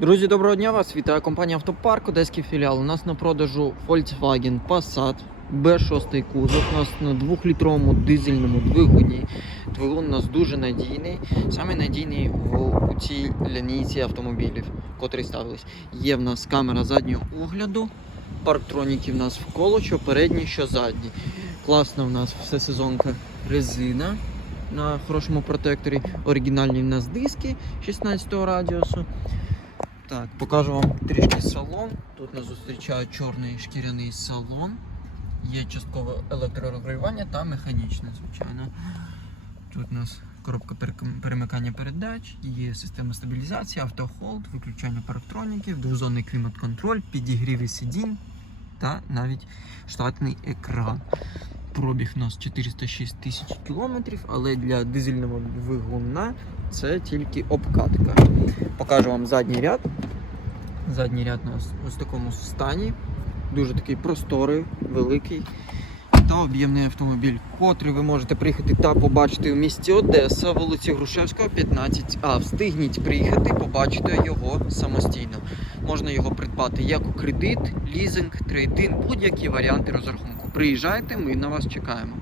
Друзі, доброго дня вас! Вітає компанія Автопарк, Одеський філіал. У нас на продажу Volkswagen Passat B6 кузов. У нас на 2-літровому дизельному двигуні. Двигун у нас дуже надійний, саме надійний у, цій лінійці автомобілів, котрі ставились. Є в нас камера заднього огляду, парктроніки в нас в коло, що передній, що задній. Класна в нас всесезонка резина на хорошому протекторі. Оригінальні в нас диски 16 радіусу. Так, покажу вам трішки салон. Тут нас зустрічає чорний шкіряний салон. Є часткове електрорегулювання та механічне, звичайно. Тут у нас коробка перемикання передач, є система стабілізації, автохолд, виключання парктроніків, двозонний клімат-контроль, підігріви сидінь та навіть штатний екран. Пробіг у нас 406 тисяч кілометрів, але для дизельного двигуна це тільки обкатка. Покажу вам задній ряд. Задній ряд у нас ось в такому стані. Дуже такий просторий, великий та об'ємний автомобіль, котрий ви можете приїхати та побачити в місті Одеса, вулиці Грушевського, 15А. Встигніть приїхати, побачити його самостійно. Можна його придбати як у кредит, лізинг, трейдин, будь-які варіанти розрахунку. Приїжджайте, ми на вас чекаємо.